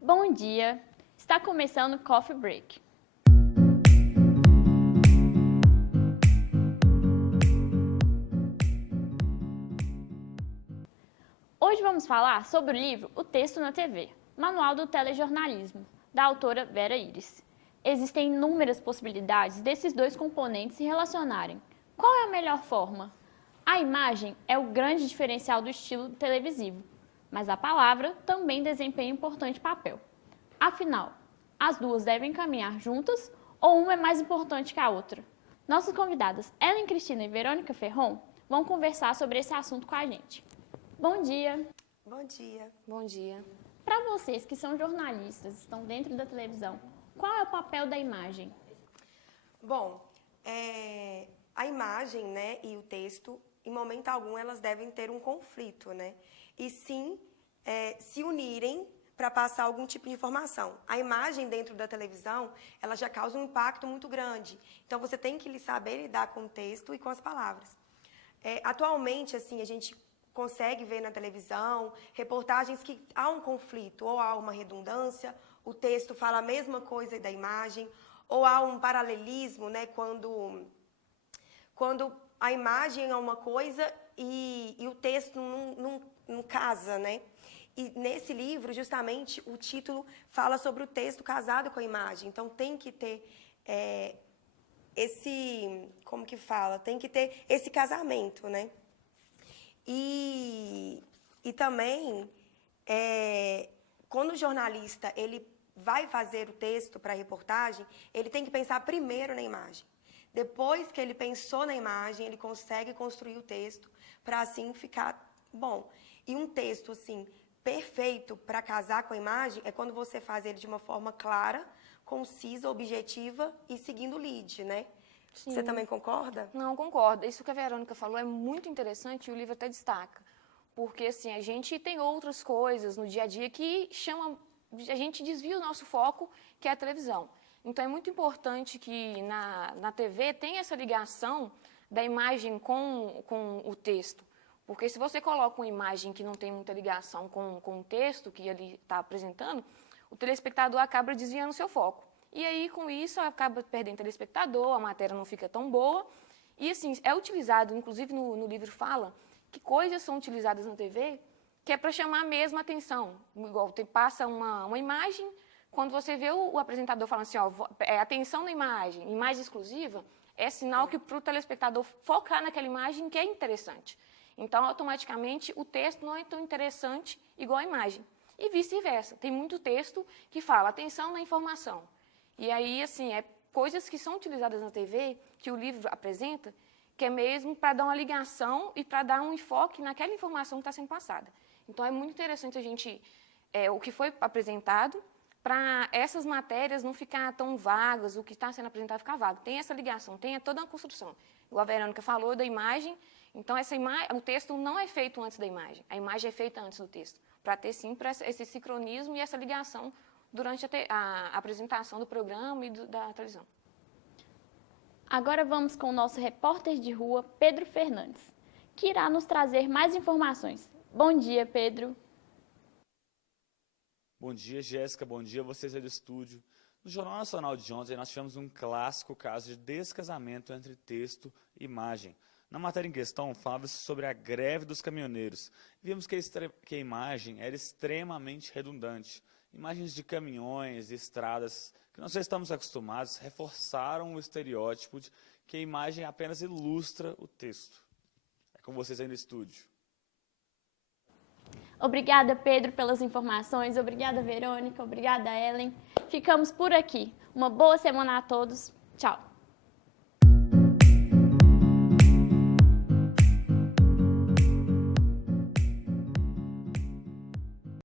Bom dia! Está começando o Coffee Break. Hoje vamos falar sobre o livro O Texto na TV, Manual do Telejornalismo, da autora Vera Iris. Existem inúmeras possibilidades desses dois componentes se relacionarem. Qual é a melhor forma? A imagem é o grande diferencial do estilo televisivo, mas a palavra também desempenha um importante papel. Afinal, as duas devem caminhar juntas ou uma é mais importante que a outra? Nossas convidadas Ellen Cristina e Verônica Ferron vão conversar sobre esse assunto com a gente. Bom dia! Bom dia! Bom dia! Para vocês que são jornalistas, estão dentro da televisão, qual é o papel da imagem? Bom, a imagem, né, e o texto, em momento algum, elas devem ter um conflito, né? E sim se unirem para passar algum tipo de informação. A imagem dentro da televisão, ela já causa um impacto muito grande. Então, você tem que saber lidar com o texto e com as palavras. Atualmente, assim, a gente consegue ver na televisão reportagens que há um conflito, ou há uma redundância, o texto fala a mesma coisa da imagem, ou há um paralelismo, né, quando a imagem é uma coisa e o texto não casa, né? E nesse livro, justamente, o título fala sobre o texto casado com a imagem. Então, tem que ter como que fala? Tem que ter esse casamento, né? E também, quando o jornalista ele vai fazer o texto para a reportagem, ele tem que pensar primeiro na imagem. Depois que ele pensou na imagem, ele consegue construir o texto para, assim, ficar bom. E um texto, assim, perfeito para casar com a imagem é quando você faz ele de uma forma clara, concisa, objetiva e seguindo o lead, né? Sim. Você também concorda? Não, concordo. Isso que a Verônica falou é muito interessante e o livro até destaca. Porque, assim, a gente tem outras coisas no dia a dia que a gente desvia o nosso foco, que é a televisão. Então, é muito importante que na TV tenha essa ligação da imagem com o texto. Porque se você coloca uma imagem que não tem muita ligação com o texto que ele está apresentando, o telespectador acaba desviando o seu foco. E aí, com isso, acaba perdendo telespectador, a matéria não fica tão boa. E, assim, é utilizado, inclusive no livro fala, que coisas são utilizadas na TV que é para chamar mesmo a atenção. Igual, passa uma imagem, quando você vê o apresentador falando assim, ó, atenção na imagem, imagem exclusiva, é sinal que para o telespectador focar naquela imagem que é interessante. Então, automaticamente, o texto não é tão interessante igual a imagem. E vice-versa. Tem muito texto que fala atenção na informação. E aí, assim, coisas que são utilizadas na TV, que o livro apresenta, que é mesmo para dar uma ligação e para dar um enfoque naquela informação que está sendo passada. Então, é muito interessante a gente, o que foi apresentado, para essas matérias não ficar tão vagas, o que está sendo apresentado ficar vago. Tem essa ligação, tem toda uma construção. Igual a Verônica falou da imagem, então o texto não é feito antes da imagem, a imagem é feita antes do texto, para ter sim esse sincronismo e essa ligação durante a apresentação do programa e da televisão. Agora vamos com o nosso repórter de rua, Pedro Fernandes, que irá nos trazer mais informações. Bom dia, Pedro. Bom dia, Jéssica. Bom dia a vocês aí do estúdio. No Jornal Nacional de ontem, nós tivemos um clássico caso de descasamento entre texto e imagem. Na matéria em questão, falava-se sobre a greve dos caminhoneiros. Vimos que a imagem era extremamente redundante. Imagens de caminhões, estradas, que nós já estamos acostumados, reforçaram o estereótipo de que a imagem apenas ilustra o texto. É com vocês aí no estúdio. Obrigada, Pedro, pelas informações. Obrigada, Verônica. Obrigada, Ellen. Ficamos por aqui. Uma boa semana a todos. Tchau.